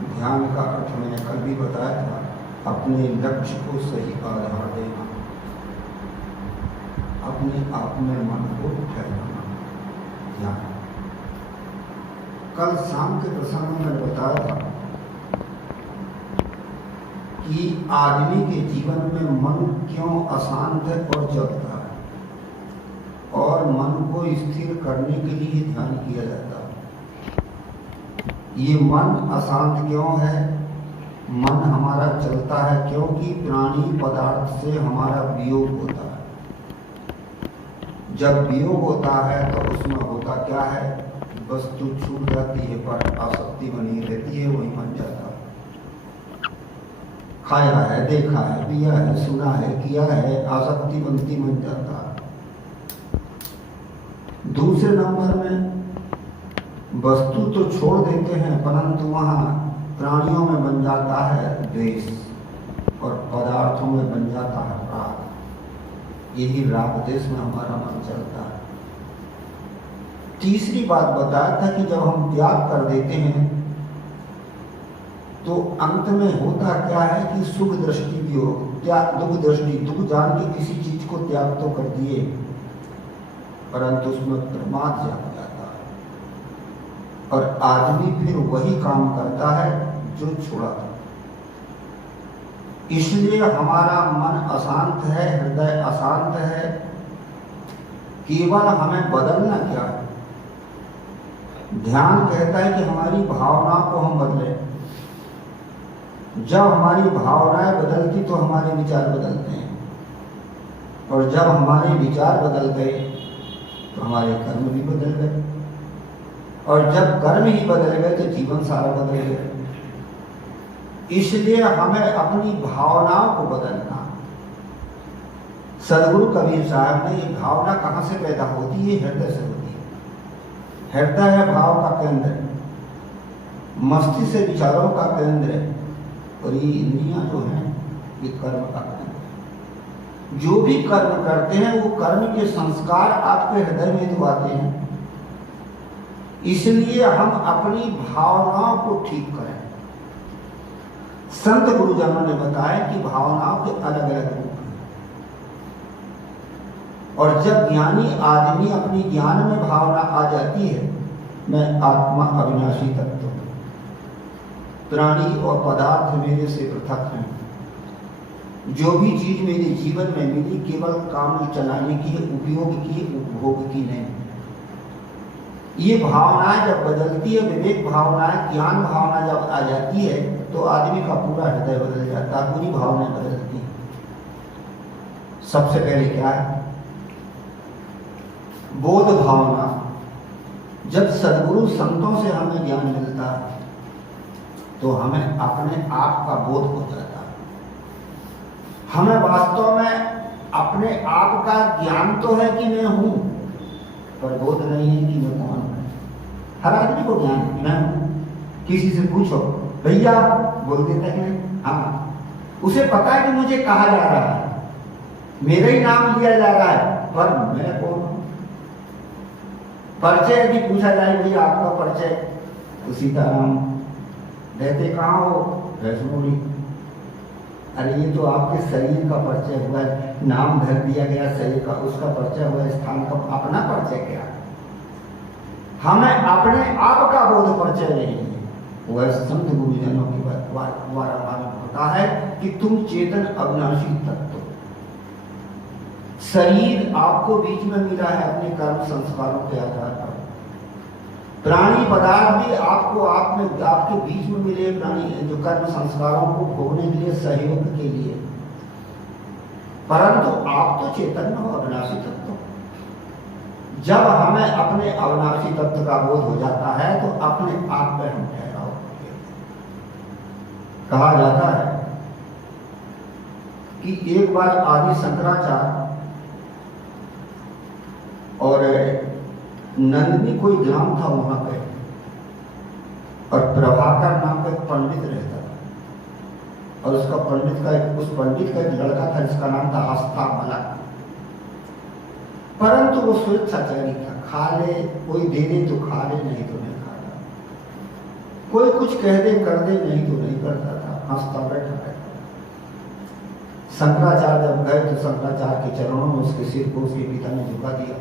ध्यान का अर्थ मैंने कल भी बताया था, अपने लक्ष्य को सही आधार देना, अपने आप में मन को ठहराना। ध्यान कल शाम के प्रसंग में मैंने बताया था कि आदमी के जीवन में मन क्यों अशांत है और जलता है, और मन को स्थिर करने के लिए ध्यान किया जाता है। ये मन अशांत क्यों है? मन हमारा चलता है क्योंकि प्राणी पदार्थ से हमारा वियोग होता है। जब वियोग होता है तो उसमें होता क्या है? वस्तु छूट जाती है पर आसक्ति बनी रहती है, वही बन जाता है। खाया है, देखा है, पिया है, सुना है, किया है, आसक्ति बनती बन जाता है। दूसरे नंबर में वस्तु तो छोड़ देते हैं परंतु वहाँ प्राणियों में बन जाता है द्वेष और पदार्थों में बन जाता है राग। यही राग देश में हमारा मन चलता है। तीसरी बात बताया था कि जब हम त्याग कर देते हैं तो अंत में होता क्या है कि सुख दृष्टि भी हो, दुख दृष्टि, दुख जान के किसी चीज को त्याग तो कर दिए परंतु उसमें प्रमाद जाग जाता है और आदमी फिर वही काम करता है जो छोड़ा था। इसलिए हमारा मन अशांत है, हृदय अशांत है। केवल हमें बदलना क्या है? ध्यान कहता है कि हमारी भावना को हम बदलें। जब हमारी भावनाएं बदलती तो हमारे विचार बदलते हैं, और जब हमारे विचार बदल गए तो हमारे कर्म भी बदल गए, और जब कर्म ही बदल गए तो जीवन सारा बदल गया। इसलिए हमें अपनी भावनाओं को बदलना। सदगुरु कबीर साहब ने ये भावना कहाँ से पैदा होती है? हृदय से होती है। हृदय है भाव का केंद्र, मस्तिष्क से विचारों का केंद्र है, और ये इंद्रियां जो हैं ये कर्म का केंद्र। जो भी कर्म करते हैं वो कर्म के संस्कार आपके हृदय में तो आते हैं। इसलिए हम अपनी भावनाओं को ठीक करें। संत गुरुजनों ने बताया कि भावनाओं के अलग अलग रूप हैं, और जब ज्ञानी आदमी अपनी ज्ञान में भावना आ जाती है, मैं आत्मा अविनाशी तत्व हूं, प्राणी और पदार्थ मेरे से पृथक हैं, जो भी चीज मेरे जीवन में मिली केवल काम चलाने की, उपयोग की, उपभोग की नहीं। ये भावनाएं जब बदलती है, विवेक भावनाएं, ज्ञान भावना जब आ जाती है तो आदमी का पूरा हृदय बदल जाता है, पूरी भावनाएं बदलती हैं। सबसे पहले क्या है? बोध भावना। जब सद्गुरु संतों से हमें ज्ञान मिलता है तो हमें अपने आप का बोध हो जाता है। हमें वास्तव में अपने आप का ज्ञान तो है कि मैं हूं, पर बोध नहीं है कि मैं कौन हूं। हर आदमी को ज्ञान है मैं हूं। किसी से पूछो भैया, बोल देता है हाँ, उसे पता है कि मुझे कहा जा रहा है, मेरा ही नाम लिया जा रहा है, पर मैं कौन हूं? परिचय यदि पूछा जाए भैया आपका परिचय, तो सीताराम। रहते कहाँ हो? वैष्णोरी। अरे ये तो आपके शरीर का परिचय हुआ है, नाम धर दिया गया शरीर का, उसका परिचय हुआ स्थान का, अपना परिचय क्या है? हमें अपने आप का बोध परिचय नहीं है। वह संत गुरुजनों के द्वारा मालूम होता है कि तुम चेतन अविनाशी तत्व। शरीर आपको बीच में मिला है अपने कर्म संस्कारों के आधार पर। प्राणी पदार्थ भी आपको आप में आपके बीच में मिले, प्राणी जो कर्म संस्कारों को भोगने के लिए, सहयोग के लिए, परंतु आप तो चेतन हो, अविनाशी तत्व। जब हमें अपने अविनाशी तत्व का बोध हो जाता है तो अपने आप में हम ठहराव होते हैं। कहा जाता है कि एक बार आदि शंकराचार्य और नंदनी कोई ग्राम था वहां पे, और प्रभाकर नाम का एक पंडित रहता था, और उसका पंडित का उस पंडित का एक लड़का था जिसका नाम था हस्तामलक। परंतु वो स्वेच्छाचारी था, खा ले कोई दे दे तो खा ले, नहीं तो नहीं खा ले। कोई कुछ कह दे कर दे, नहीं तो नहीं करता था, हंसता बैठा रहता। शंकराचार्य जब गए तो शंकराचार्य के चरणों में उसके सिर को उसके पिता ने झुका दिया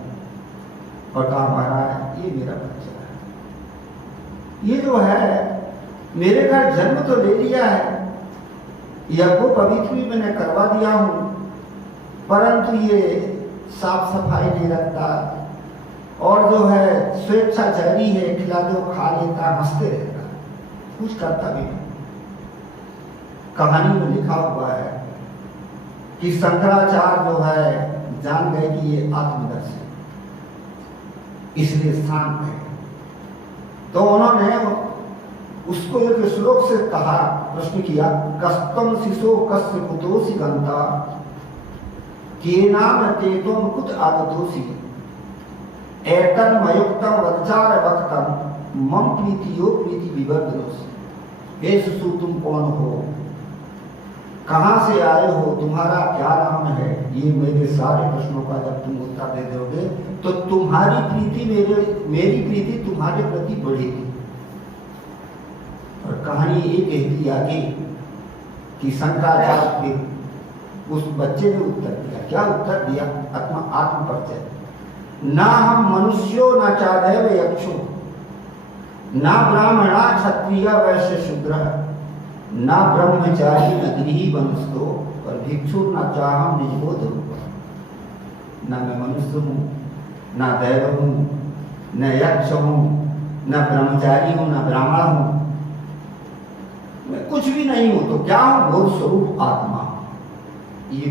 और कहा, महाराज ये मेरा बच्चा है, ये जो है मेरे घर जन्म तो ले लिया है, यज्ञ पवित्र भी मैंने करवा दिया हूं, परंतु ये साफ सफाई नहीं रखता और जो है स्वेच्छाचारी है, खिला दो खा लेता, हंसते रहता, कुछ करता भी नहीं। कहानी में लिखा हुआ है कि शंकराचार्य जो है जान गए कि ये आत्मदर्श है, इसलिए शांत है। तो उन्होंने उसको एक श्लोक से कहा, प्रश्न किया, कस्तम शिशो कस्य कुतोषि गंता केनाम तेतोम कुत आगतोषि एतन्मयुक्तम वज्जार वक्तम मम प्रीतियो प्रीति विवर्धनोषि। हे शिशु, तुम कौन हो, कहां से आए हो, तुम्हारा क्या नाम है, ये मेरे सारे प्रश्नों का जब तुम उत्तर दे दोगे तो तुम्हारी प्रीति मेरी प्रीति तुम्हारे प्रति बढ़ेगी। और कहानी ये कहती आगे कि शंकराचार्य के उस बच्चे ने उत्तर दिया, क्या उत्तर दिया, आत्म परिचय, ना हम मनुष्यो न चादैव यक्षो ना ब्राह्मणा क्षत्रिय वैश्य शूद्र ना ब्रह्मचारी न गृही वंशो पर भिक्षु न चाहम निजबोध रूप। न मैं मनुष्य हूँ, न दैव हूँ, न यक्ष हूँ, न ब्रह्मचारी हूँ, न ब्राह्मण हूँ, मैं कुछ भी नहीं हूँ, तो क्या हूँ, बोध स्वरूप आत्मा। ये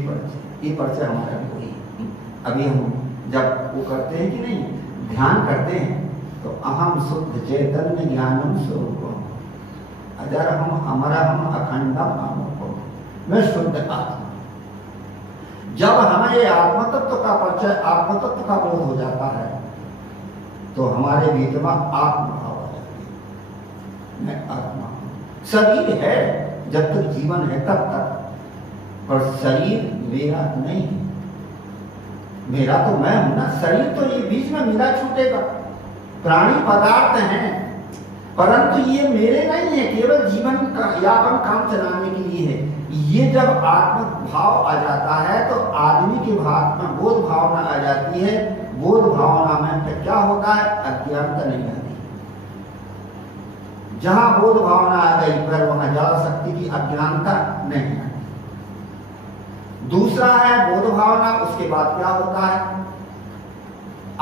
परिचय हमारा वही। अभी हम जब वो करते हैं कि नहीं, ध्यान करते हैं, तो अहम शुद्ध चैतन्य ज्ञानम स्वरूपम अजर हम अखंडम अमोघम, मैं शुद्ध आत्मा। जब हमें ये आत्मतत्व का परिचय, आत्मतत्व का बोध हो जाता है, तो हमारे भीतर में आत्मभाव आ जाती है, मैं आत्मा। शरीर है जब तक जीवन है तब तक, पर शरीर मेरा नहीं है, मेरा तो मैं हूं ना, शरीर तो ये बीच में मेरा छूटेगा। प्राणी पदार्थ हैं, परंतु ये मेरे नहीं है, केवल जीवन का यापन काम चलाने के लिए है। ये जब आत्म भाव आ जाता है तो आदमी के भाव में बोध भावना आ जाती है। बोध भावना में क्या होता है, अज्ञानता नहीं आती। जहां बोध भावना आ गई फिर वहां ज्यादा शक्ति की अज्ञानता नहीं आती। दूसरा है बोध भावना, उसके बाद क्या होता है,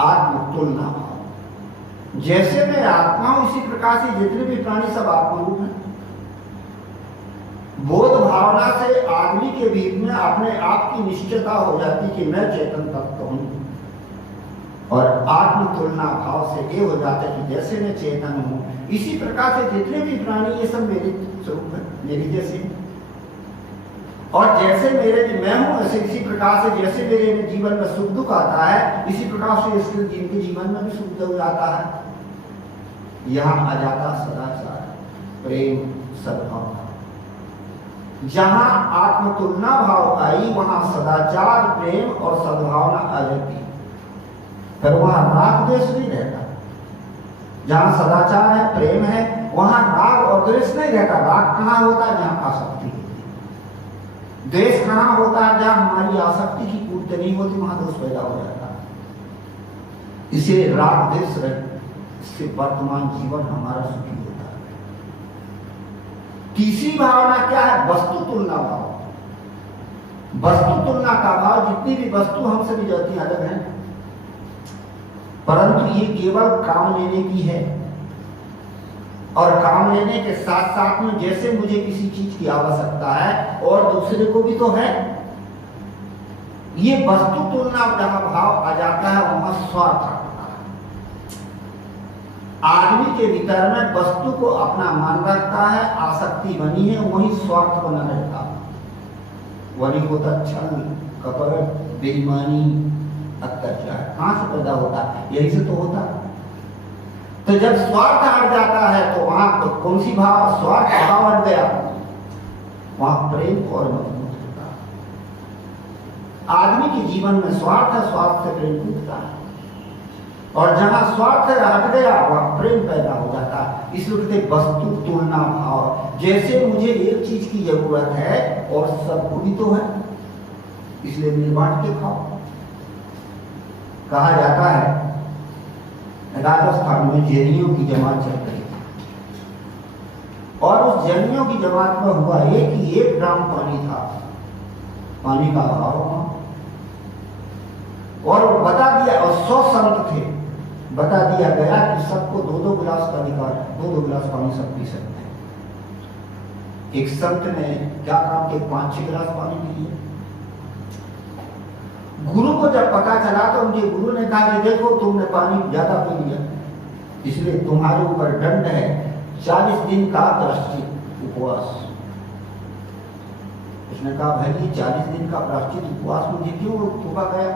आत्म तुलना भाव। जैसे मैं आत्मा हूं इसी प्रकार से जितने भी प्राणी सब आत्मरूप हैं। बोध भावना से आदमी के बीच में अपने आप की निश्चयता हो जाती कि मैं चेतन तत्व हूं, और आत्म तुलना भाव से ये हो जाता है कि जैसे मैं चेतन हूं इसी प्रकार से जितने भी प्राणी ये सब मेरे स्वरूप है, मेरी जैसे। और जैसे मेरे मैं हूं ऐसे इसी प्रकार से जैसे मेरे जीवन में सुख दुख आता है इसी प्रकार से इसके जिनके जीवन में भी सुख दुख आता है। यहां आ जाता सदाचार, प्रेम, सद्भावना। जहां आत्म तुलना भाव आई वहां सदाचार, प्रेम और सद्भावना आ जाती, फिर वहां राग द्वेष नहीं रहता। जहां सदाचार है, प्रेम है, वहां राग और द्वेष नहीं रहता। राग कहां होता है, जहां आसक्ति होती है। द्वेष कहां होता है, जहां हमारी आसक्ति की पूर्ति नहीं होती, वहां दोष पैदा हो जाता है। इसे राग द्वेष रहे, इससे वर्तमान जीवन हमारा सुखी होता है। तीसरी भावना क्या है, वस्तु तुलना भाव। वस्तु तुलना का भाव, जितनी भी वस्तु हमसे भी जाती अलग है, परंतु ये केवल काम लेने की है। और काम लेने के साथ साथ में जैसे मुझे किसी चीज की आवश्यकता है और दूसरे को भी तो है, ये वस्तु तुलना जहां भाव आ जाता है वहां स्वार्थ आता है। आदमी के भीतर में वस्तु को अपना मान रखता है, आसक्ति बनी है, वही स्वार्थ बना रहता है। वही होता छल, कपट, बेईमानी, अत्याचार। कहां से पैदा होता है, यही से तो होता है। तो जब स्वार्थ हट जाता है तो वहां तो कौन सी भाव, स्वार्थ भाव हट गया, वहां प्रेम और मजबूत होता है। आदमी के जीवन में स्वार्थ है, स्वार्थ से प्रेम टूटता है। और जहां स्वार्थ हट गया वहां प्रेम पैदा हो जाता है। इसलिए कहते वस्तु तुलना भाव, जैसे मुझे एक चीज की जरूरत है और सबको भी तो है, इसलिए मिल बांट के खाओ। कहा जाता है राजस्थान में जैनियों की जमात चल रही थी और उस जैनियों की जमात में हुआ कि 1 ग्राम पानी था, पानी का अभाव हुआ और बता दिया, और 100 संत थे, बता दिया गया कि सबको 2-2 गिलास का अधिकार है, 2-2 गिलास पानी सब पी सकते हैं। एक संत ने क्या काम किया, 5-6 गिलास पानी पी लिए। गुरु को जब पता चला तो उनके गुरु ने कहा कि देखो तुमने पानी ज्यादा पी लिया, इसलिए तुम्हारे ऊपर दंड है 40 दिन का प्रायश्चित उपवास। उसने कहा भाई ये 40 दिन का प्रायश्चित उपवास मुझे क्यों थोपा गया?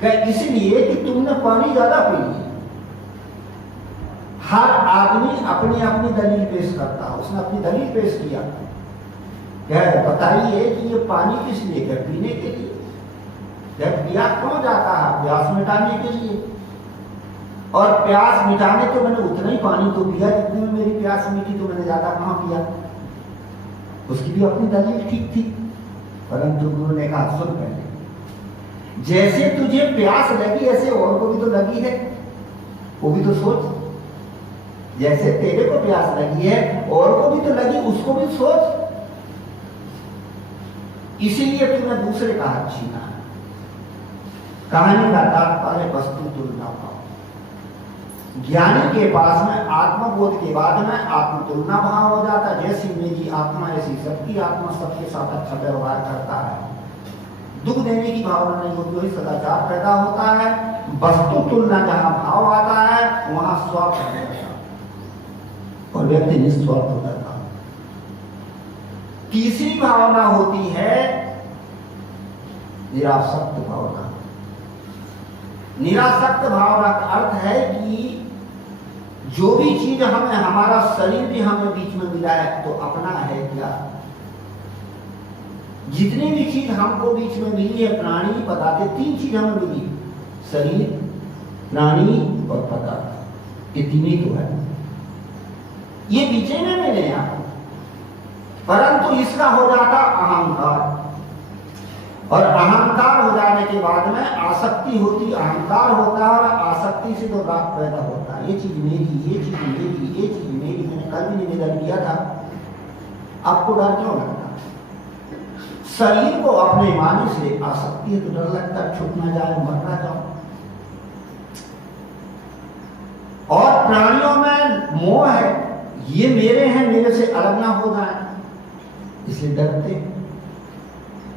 क्या इसलिए कि तुमने पानी ज्यादा पी लिया। हर आदमी अपनी अपनी दलील पेश करता है, उसने अपनी दलील पेश किया, क्या बताइए कि ये पानी किस लिए, क्या पीने के लिए, पिया क्यों जाता है, प्यास मिटाने के लिए, और प्यास मिटाने तो मैंने उतना ही पानी तो पिया जितने में मेरी प्यास मिटी, तो मैंने ज्यादा कहां पिया। उसकी भी अपनी दलील ठीक थी, परंतु गुरु ने कहा सुन पहले, जैसे तुझे प्यास लगी ऐसे और को भी तो लगी है, वो भी तो सोच। जैसे तेरे को प्यास लगी है और को भी तो लगी, उसको भी सोच। इसीलिए तुमने दूसरे का हाथ छीना है। कहानी का तात्पर्य वस्तु तुलना भाव। ज्ञानी के पास में आत्मबोध के बाद में आत्म तुलना भाव हो जाता है, जैसी मेरी आत्मा ऐसी सबकी आत्मा, सबके साथ अच्छा व्यवहार करता है, दुख देने की भावना नहीं होती, वही सदाचार पैदा होता है। वस्तु तुलना जहां भाव आता है वहां स्वार्थ हो जाता है और व्यक्ति निस्वार्थ हो जाता है। तीसरी भावना होती है निरासक्त भावना। निरासक्त भावना का अर्थ है कि जो भी चीज हमें, हमारा शरीर भी हमें बीच में मिला है तो अपना है क्या? जितनी भी चीज हमको बीच में मिली है, प्राणी पदार्थ, 3 चीज हमें मिली, शरीर, प्राणी और पदार्थ, ये 3 ही तो है। ये बीचे में मिले हैं, परंतु इसका हो जाता अहंकार, और अहंकार हो जाने के बाद में आसक्ति होती, अहंकार होता है और आसक्ति से तो राग पैदा होता है। ये चीज मेरी, ये चीज मेरी, ये चीज मेरी। मैंने कल भी निवेदन किया था, आपको डर क्यों लगता? शरीर को अपने माने से आसक्ति है तो डर लगता है छूट ना जाए, मर ना जाओ। और प्राणियों में मोह है, ये मेरे हैं, मेरे से अलग ना हो जाए, इसलिए डरते।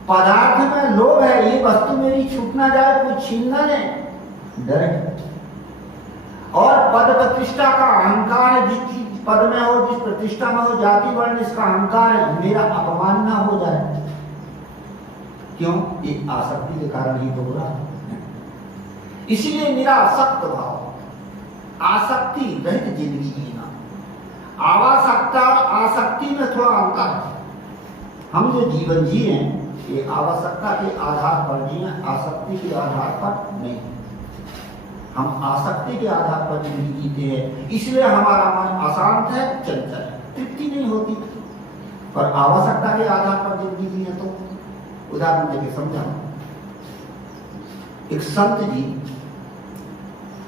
पदार्थ में लोभ है, ये वस्तु मेरी छूट ना जाए, कोई छीन ना ले, डर है। और पद प्रतिष्ठा का अहंकार है, जिस चीज पद में हो, जिस प्रतिष्ठा में हो, जाति वर्ण, इसका अहंकार है, मेरा अपमान ना हो जाए। क्यों? ये आसक्ति के कारण ही तो हो रहा है। इसीलिए निरासक्त भाव, आसक्ति रहित जिंदगी जीना। आवासक्ता और आसक्ति में थोड़ा अंतर है। हम जो जीवन जी हैं ये आवश्यकता के आधार पर जिए, आसक्ति के आधार पर नहीं। हम आसक्ति के आधार पर जिंदगी जीते हैं, इसलिए हमारा मन अशांत है, चंचल है, तृप्ति नहीं होती। पर आवश्यकता के आधार पर जिंदगी जिए तो उदाहरण देके समझाऊं। एक संत जी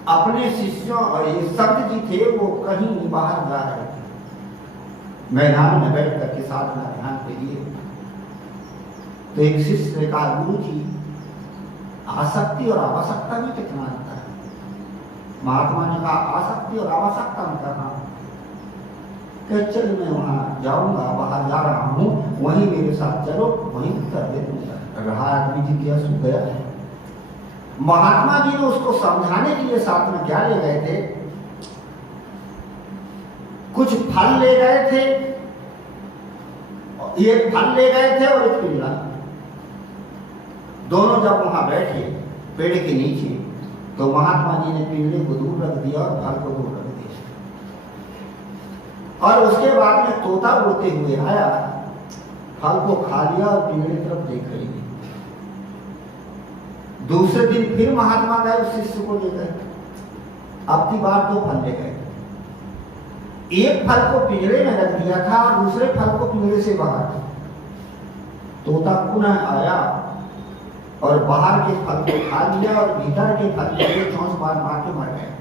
अपने शिष्यों, और ये संत जी थे, वो कहीं बाहर जा रहे थे, मैदान में बैठ करके साधना ध्यान के लिए। तो एक शिष्य ने कहा, गुरु जी आसक्ति और आवश्यकता में कितना अंतर है? महात्मा ने कहा, आसक्ति और आवश्यकता में करना। चल मैं वहां जाऊंगा, बाहर जा रहा हूं, वहीं मेरे साथ चलो, वहीं कर दे दूंगा। रहा आदमी जी क्या सूख गया। महात्मा जी ने उसको समझाने के लिए साथ में क्या ले गए थे? कुछ फल ले गए थे, एक फल ले गए थे और एक पिंडा। दोनों जब वहां बैठे पेड़ के नीचे, तो महात्मा जी ने पिंडे को दूर रख दिया और फल को दूर रख दिया। और उसके बाद में तोता उड़ते हुए आया, फल को खा लिया और पिंडे की तरफ देख रही थी। दूसरे दिन फिर महात्मा गए, उस शिष्य को ले गए, अब की बार 2 फल ले गए। एक फल को पिंजरे में रख दिया था और दूसरे फल को पिंजरे से बाहर। तोता पुनः आया और बाहर के फल को खा लिया और भीतर के फल के लिए चोंच मार मार के मर गए।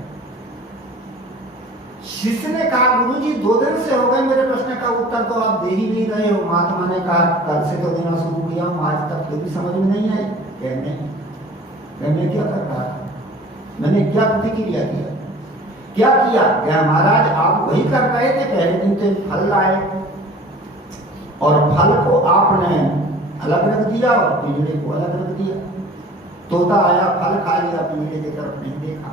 शिष्य ने कहा, गुरुजी 2 दिन से हो गए, मेरे प्रश्न का उत्तर तो आप दे ही नहीं रहे हो। महात्मा ने कहा, कल से तो देना शुरू किया हूं, आज तक तो भी समझ में नहीं आई। कहने क्या कर रहा था, मैंने क्या प्रतिक्रिया किया, क्या किया? क्या महाराज आप वही कर रहे थे, पहले दिन तो फल लाए और फल को आपने अलग रख दिया और पिंजरे को अलग रख दिया। तोता आया, फल खा लिया, पिंजरे की तरफ नहीं देखा।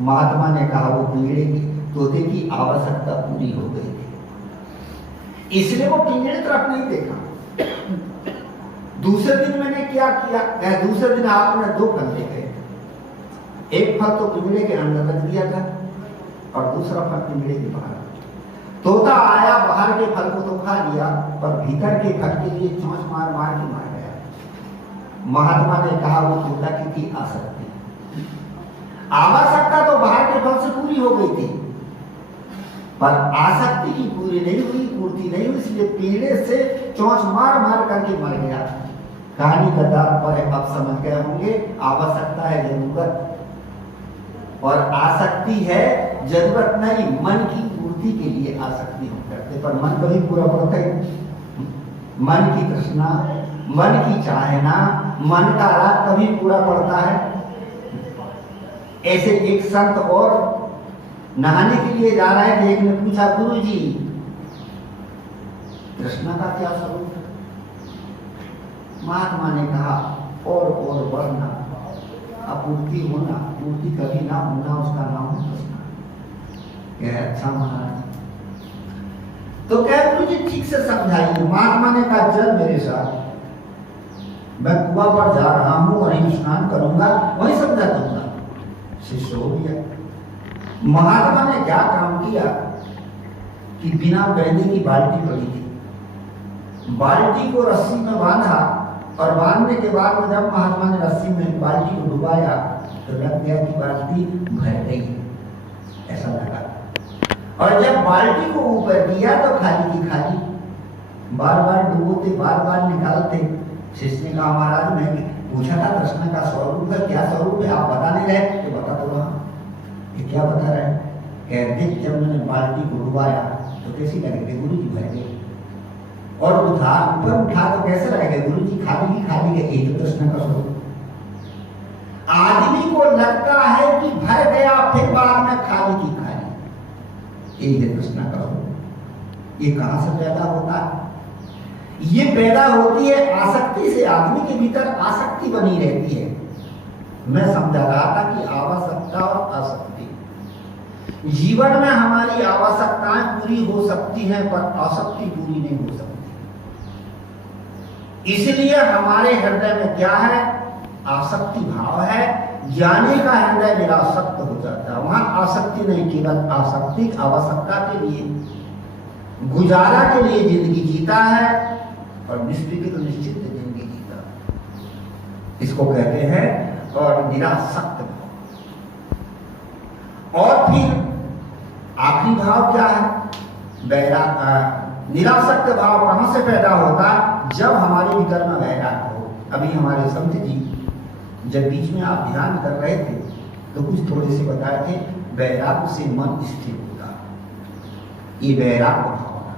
महात्मा ने कहा, वो पिंजरे की तोते की आवश्यकता पूरी हो गई थी, इसलिए वो पिंजरे तरफ नहीं देखा। दूसरे दिन मैंने क्या किया? दूसरे दिन आपने 2 फल ले गए। एक फल तो पिंजरे के अंदर रख दिया था और दूसरा फल पिंजरे के बाहर। तोता आया, बाहर के फल को तो खा लिया, पर भीतर के फल के लिए चोंच मार मार के मार गया। महात्मा ने कहा, वो तोता की थी आसक्ति। आवश्यकता तो बाहर के फल से पूरी हो गई थी, पर आसक्ति की पूरी नहीं हुई, पूर्ति नहीं हुई, इसलिए पिंजरे से चोंच मार मार करके मर गया। कहानी का तात्पर्य अब समझ गए होंगे। आवश्यकता है जरूरत और आसक्ति है जरूरत नहीं। मन की पूर्ति के लिए आसक्ति हम करते, पर मन कभी पूरा पड़ता है? मन की तृष्णा, मन की चाहना, मन का राग कभी पूरा पड़ता है? ऐसे एक संत और नहाने के लिए जा रहे थे। एक ने पूछा, गुरुजी तृष्णा का क्या स्वरूप है? महात्मा ने कहा, और बढ़ना, अपूर्ति होना, पूर्ति कभी ना होना, उसका नाम है तृष्णा। कह अच्छा महाराज, तो कह गुरुजी ठीक से समझाइए। महात्मा ने कहा, चल मेरे साथ, मैं कुआं पर जा रहा हूं, वहीं स्नान करूंगा, वहीं समझा दूंगा। शिष्य हो गया। महात्मा ने क्या काम किया कि बिना बहने की बाल्टी पड़ी थी, बाल्टी को रस्सी में बांधा और बांधने के बाद में जब महात्मा ने रस्सी में बाल्टी को डुबाया तो लग गया कि बाल्टी भर गई, ऐसा लगा। और जब बाल्टी को ऊपर किया तो खाली की खाली, बार बार डुबोते, बार बार निकालते। शिष्य ने कहा, महाराज मैं पूछा था तृष्णा का स्वरूप है, क्या स्वरूप है, आप बता नहीं रहे? तो बता तो रहा। ये क्या बता रहे? कहते जब मैंने बाल्टी को डुबाया तो कैसी लगे? गुरुजी भर गई। और ऊपर उठा तो कैसे रहेगा? गुरुजी खाली की खाली है। एक तृष्णा का स्वरूप। आदमी को लगता है कि भर गया, फिर बाद में खाली की खाली, यही है तृष्णा का स्वरूप। ये कहां से पैदा होता है? ये पैदा होती है आसक्ति से। आदमी के भीतर आसक्ति बनी रहती है। मैं समझा रहा था कि आवश्यकता और आसक्ति, जीवन में हमारी आवश्यकताएं पूरी हो सकती हैं पर आसक्ति पूरी नहीं हो सकती। इसलिए हमारे हृदय में क्या है? आसक्ति भाव है। ज्ञानी का हृदय निरासक्त हो जाता है, वहां आसक्ति नहीं, केवल आसक्ति आवश्यकता के लिए, गुजारा के लिए जिंदगी जीता है और निष्ठित निश्चित जिंदगी जीता है। इसको कहते हैं और निरासक्त भाव। और फिर आखिरी भाव क्या है? निरासक्त भाव कहां से पैदा होता है? जब हमारे भीतर में वैराग्य हो। अभी हमारे संत जी जब बीच में आप ध्यान कर रहे थे तो कुछ थोड़े से बताए थे, वैराग्य से मन स्थिर होता। ये वैराग्य भावना,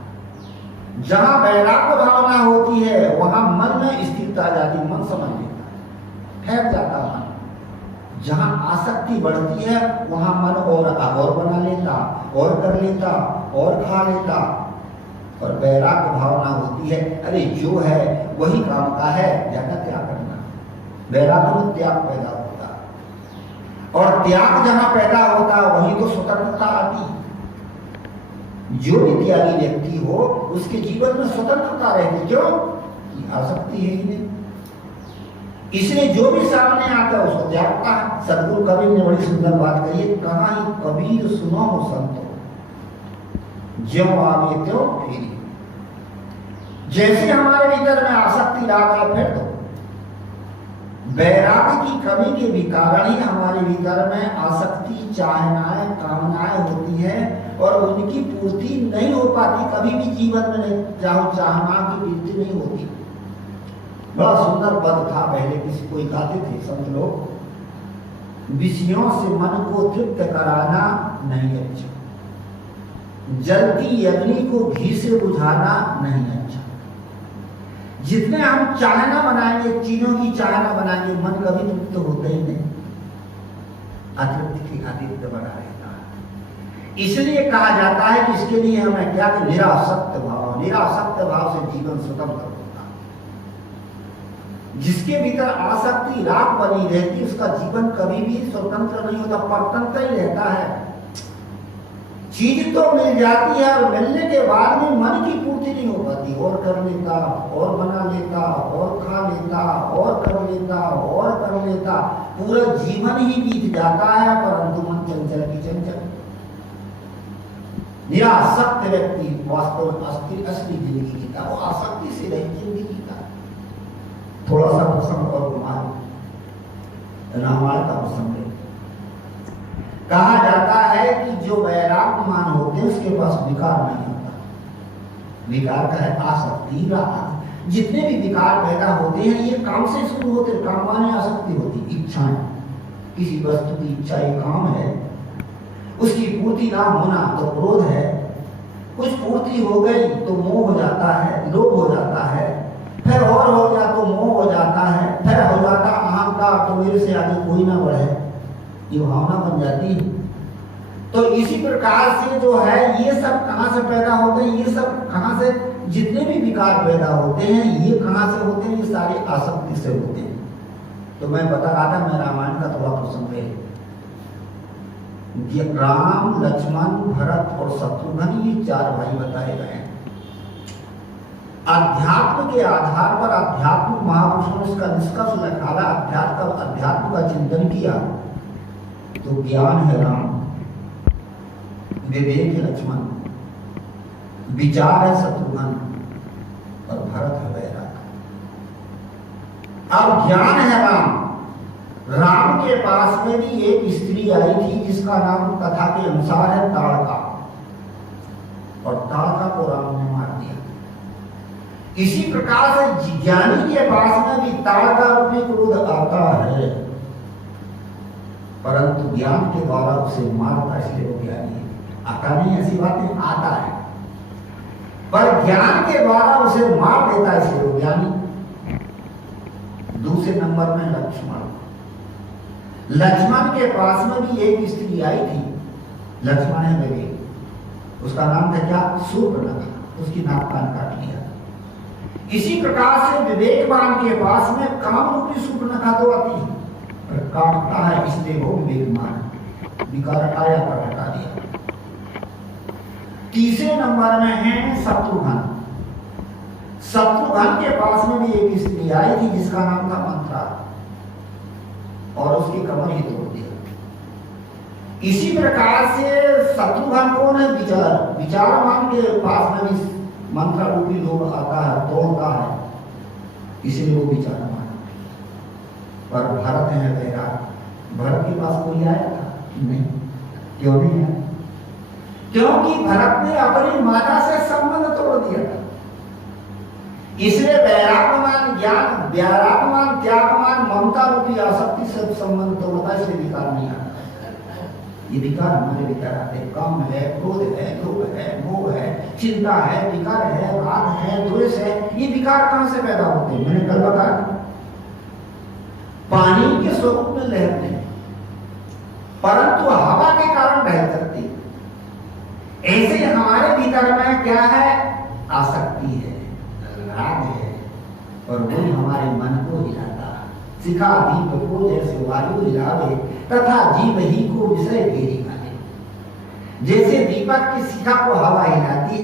जहां वैराग्य भावना होती है वहां मन में स्थिरता आ जाती, मन समझ लेता, ठहर जाता मन। जहां आसक्ति बढ़ती है वहां मन और बना लेता, और कर लेता, और खा लेता। और वैराग्य भावना होती है, अरे जो है वही काम का है, ज्यादा क्या करना। वैराग्य में त्याग पैदा होता, और त्याग जहां पैदा होता वहीं तो स्वतंत्रता आती। जो भी त्यागी व्यक्ति हो उसके जीवन में स्वतंत्रता रहती। क्यों? आसक्ति है ही नहीं। इसलिए जो भी सामने आता है उसको त्यागता है। सदगुरु कबीर ने बड़ी सुंदर बात कही है, कहा ही कबीर सुनो हो संतो, ज्यों आवे त्यों फेरी। जैसे हमारे भीतर में आसक्ति आ गया फिर तो वैराग्य की कमी के भी कारण ही हमारे भीतर में आसक्ति, चाहनाएं, कामनाएं होती है और उनकी पूर्ति नहीं हो पाती। कभी भी जीवन में नहीं चाहना की पूर्ति नहीं होती। बड़ा सुंदर पद था, पहले किसी कोई गाते थे संत लोग, विषयों से मन को तृप्त कराना नहीं अच्छा, जलती अग्नि को घी से बुझाना नहीं अच्छा। जितने हम चाहना बनाएंगे, चीजों की चाहना बनाएंगे, मन कभी तृप्त होते ही नहीं, अतृप्त की अतिरिक्त बना रहता है। इसलिए कहा जाता है कि इसके लिए हमें क्या, निरासक्त भाव, निरासक्त भाव से जीवन स्वतंत्र होता। जिसके भीतर आसक्ति, राग बनी रहती, उसका जीवन कभी भी स्वतंत्र नहीं होता, परतंत्र ही रहता है। चीज तो मिल जाती है और मिलने के बाद में मन की पूर्ति नहीं हो पाती, और कर लेता, और बना लेता, और खा लेता, और कर लेता, और कर लेता, पूरा जीवन ही बीत जाता है, परंतु मन चंचल की चंचल। निरासक्त व्यक्ति वास्तव में असली जिंदगी जीता, वो आसक्ति से रही जिंदगी जीता। थोड़ा सा प्रसंग और घुमा रामायण का प्रसंग है। कहा जाता है कि जो वैराग्यमान होते हैं उसके पास विकार नहीं होता। विकार का है आसक्ति, राग। जितने भी विकार पैदा होते हैं ये काम से शुरू होते हैं। काम माने आसक्ति होती, इच्छाएं, किसी वस्तु की इच्छा, एक काम है, उसकी पूर्ति ना होना तो क्रोध है, कुछ पूर्ति हो गई तो मोह हो जाता है, लोभ हो जाता है, फिर और हो गया तो मोह हो जाता है, फिर हो जाता अहंकार, तो मेरे से आगे कोई ना बढ़े, ये भावना बन जाती है। तो इसी प्रकार से जो है ये सब कहां से पैदा होते हैं, ये सब कहां से, जितने भी विकार पैदा होते हैं ये कहां से होते हैं, ये सारे आसक्ति से होते हैं। तो मैं बता रहा था, मैं रामायण का थोड़ा प्रसंग है। राम, लक्ष्मण, भरत और शत्रुघ्न, ये चार भाई बताए गए हैं। अध्यात्म के आधार पर अध्यात्म महापुरुषों ने इसका निष्कर्ष निकाला, अध्यात्म का चिंतन किया तो ज्ञान है राम, विवेक है लक्ष्मण, विचार है शत्रुघ्न और भरत है वैराग। अब ज्ञान है राम। राम के पास में भी एक स्त्री आई थी जिसका नाम कथा के अनुसार है ताड़का, और ताड़का को राम ने मार दिया। इसी प्रकार से ज्ञानी के पास में भी ताड़का रूपी क्रोध आता है, परंतु ज्ञान के द्वारा उसे मारता, इसलिए वो ज्ञानी है। आता नहीं, ऐसी बात नहीं, आता है, पर ज्ञान के द्वारा उसे मार देता है, इसलिए वो ज्ञानी। दूसरे नंबर में लक्ष्मण। लक्ष्मण के पास में भी एक स्त्री आई थी, लक्ष्मण है विवेक, उसका नाम था क्या, शूर्पणखा, उसकी नाक कान काट लिया। इसी प्रकार से विवेकवान के पास में काम रूपी शूर्पणखा तो आती है, काटता है, इसलिए वो विवेकमान, विकार आया पर हटा दिया। तीसरे नंबर में है शत्रुघ्न। शत्रुघ्न के पास में भी एक स्त्री आई थी जिसका नाम था मंत्रा, और उसकी कमर ही तोड़ दिया। इसी प्रकार से शत्रुघ्न कौन है, विचारवान के पास में भी मंत्रा रूपी लोग आता है, तोड़ता है, इसलिए वो विचारवान। पर भरत है वैराग। भरत के पास कोई आया था नहीं, क्यों नहीं आया, क्योंकि भरत ने अपनी माता से संबंध तोड़ दिया था। इसलिए वैराग्यमान, ज्ञान, वैराग्यमान, त्यागमान, ममता रूपी आसक्ति से संबंध तोड़ता, इसलिए विकार नहीं आता। ये विकार हमारे विकार आते, काम है, क्रोध है, लोभ है, मोह है, चिंता है, विकार है, राग है, द्वेष है। ये विकार कहां से पैदा होते हैं, मैंने कल बताया, पानी के स्वरूप में लहर नहीं, परंतु हवा के कारण बह सकती है। ऐसे हमारे भीतर में क्या है, आसक्ति है, राग है, और वही हमारे मन को हिलाता। शिखा दीप को जैसे वायु हिलावे, तथा जीव ही को विषय फेरी माने। जैसे दीपक की शिखा को हवा हिलाती